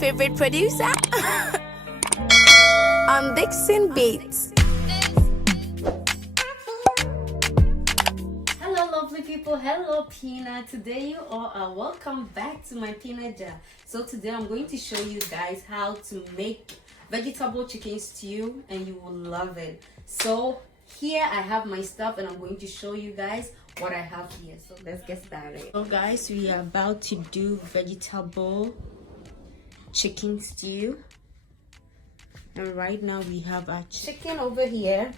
favorite producer. I'm Dixon Beats. Hello lovely people, hello Pina. Today you all are welcome back to my Pina jar. So today I'm going to show you guys how to make vegetable chicken stew and you will love it. So here I have my stuff and I'm going to show you guys what I have here. So let's get started. So guys, we are about to do vegetable chicken stew. And right now we have our chicken over here.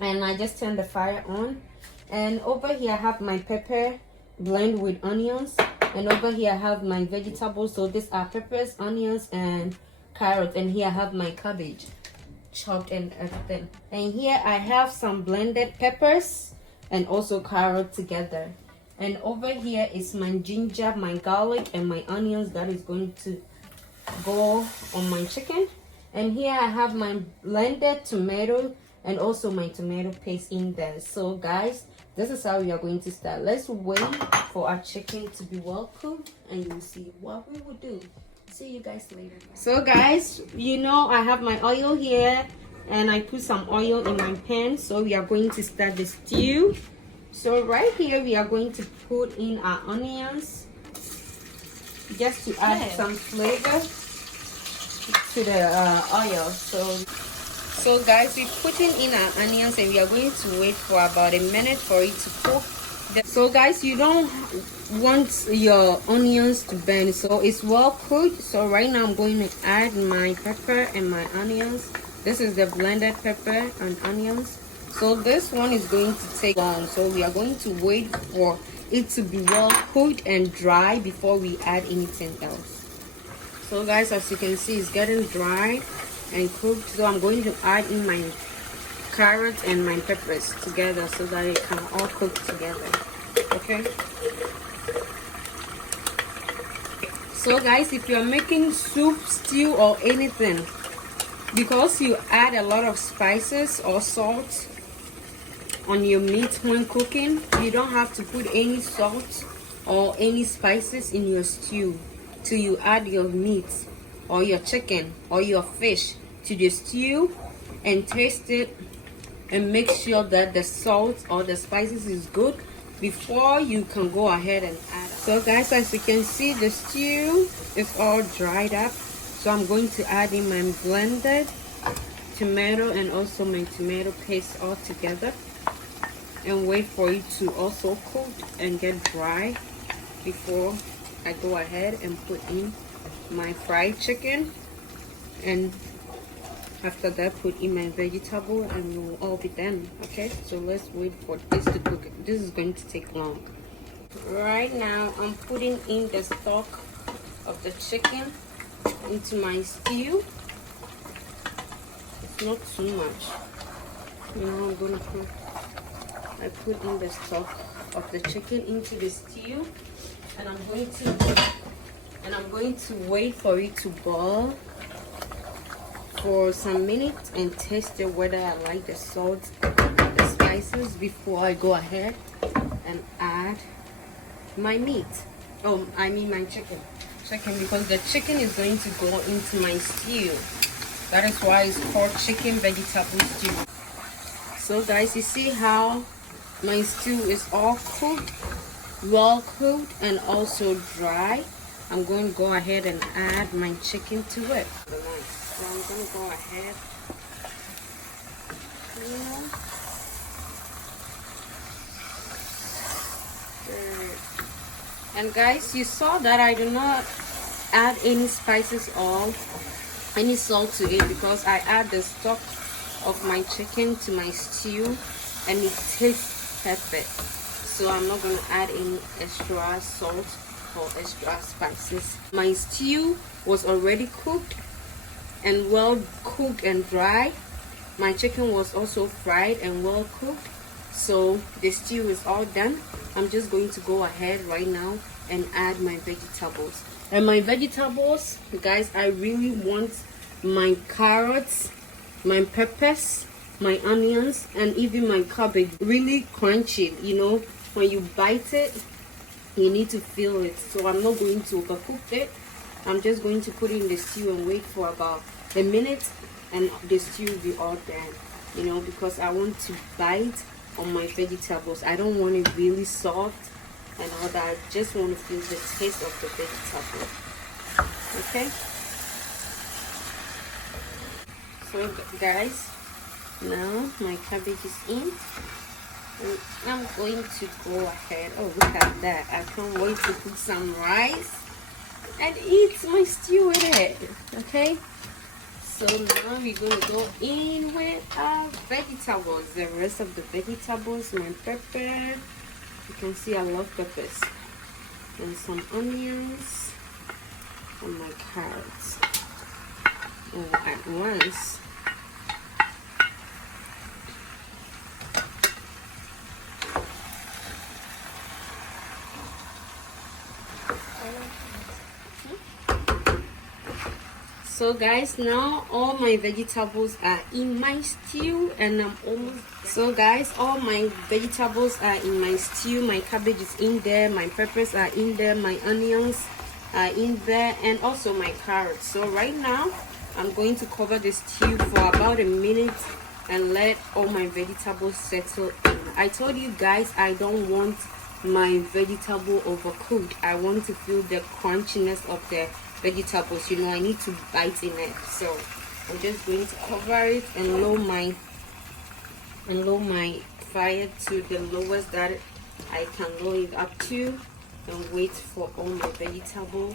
And I just turned the fire on. And over here I have my pepper blend with onions. And over here I have my vegetables. So these are peppers, onions, and carrots. And here I have my cabbage chopped and everything. And here I have some blended peppers and also carrot together. And over here is my ginger, my garlic, and my onions that is going to go on my chicken. And here I have my blended tomato and also my tomato paste in there. So guys, this is how we are going to start. Let's wait for our chicken to be well cooked and you'll see what we will do. See you guys later. So guys, you know I have my oil here and I put some oil in my pan. So we are going to start the stew. So right here we are going to put in our onions just to add some flavor to the oil. So guys, we're putting in our onions and we are going to wait for about a minute for it to cook. So guys, you don't want your onions to burn, so it's well cooked. So right now I'm going to add my pepper and my onions. This is the blended pepper and onions. So this one is going to take long, so we are going to wait for it to be well cooked and dry before we add anything else. So guys, as you can see, it's getting dry and cooked. So I'm going to add in my carrots and my peppers together so that it can all cook together. Okay. So guys, if you're making soup, stew, or anything, because you add a lot of spices or salt on your meat when cooking, you don't have to put any salt or any spices in your stew till you add your meat or your chicken or your fish to the stew and taste it and make sure that the salt or the spices is good before you can go ahead and add it. So guys, as you can see, the stew is all dried up. So I'm going to add in my blended tomato and also my tomato paste all together and wait for it to also cook and get dry before I go ahead and put in my fried chicken, and after that put in my vegetable and we will all be done. Okay, so let's wait for this to cook. This is going to take long. Right now I'm putting in the stock of the chicken into my stew. It's not too much, you know. I put in the stock of the chicken into the stew, and I'm going to wait for it to boil for some minutes and test it whether I like the salt, the spices before I go ahead and add my meat. Oh, I mean my chicken, because the chicken is going to go into my stew. That is why it's called chicken vegetable stew. So guys, you see how my stew is all cooked, well cooked, and also dry. I'm going to go ahead and add my chicken to it. So I'm going to go ahead here. And guys, you saw that I do not add any spices or any salt to it because I add the stock of my chicken to my stew and it tastes perfect. So I'm not going to add any extra salt or extra spices. My stew was already cooked and well cooked and dry. My chicken was also fried and well cooked. So the stew is all done. I'm just going to go ahead right now and add my vegetables. And my vegetables, guys, I really want my carrots, my peppers, my onions, and even my cabbage really crunchy. You know, when you bite it, you need to feel it. So I'm not going to overcook it. I'm just going to put it in the stew and wait for about a minute, and the stew will be all done, you know, because I want to bite on my vegetables. I don't want it really soft and all that. I just want to feel the taste of the vegetable. Okay, so guys, now my cabbage is in, and I'm going to go ahead. Oh, look at that. I can't wait to put some rice and eat my stew with it. Okay, so now we're going to go in with our vegetables, the rest of the vegetables. My pepper, you can see I love peppers, and some onions and my carrots all at once. So guys, now all my vegetables are in my stew, and I'm almost, so guys, all my vegetables are in my stew. My cabbage is in there, my peppers are in there, my onions are in there, and also my carrots. So right now I'm going to cover the stew for about a minute and let all my vegetables settle in. I told you guys I don't want my vegetable overcooked. I want to feel the crunchiness of the vegetables, you know. I need to bite in it, so I'm just going to cover it and lower my fire to the lowest that I can lower it up to, and wait for all my vegetable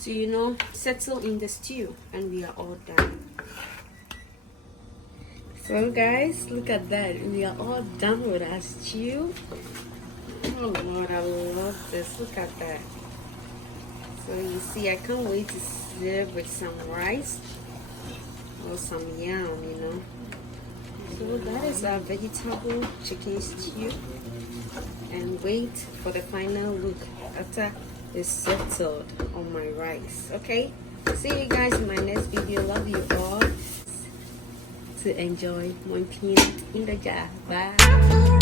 to, you know, settle in the stew, and we are all done. So guys, look at that, we are all done with our stew. Oh Lord, I love this. Look at that. So you see, I can't wait to serve with some rice or some yam, you know. So that is our vegetable chicken stew, and wait for the final look after it's settled on my rice. Okay, see you guys in my next video. Love you all. To enjoy one peanut in the jar. Bye.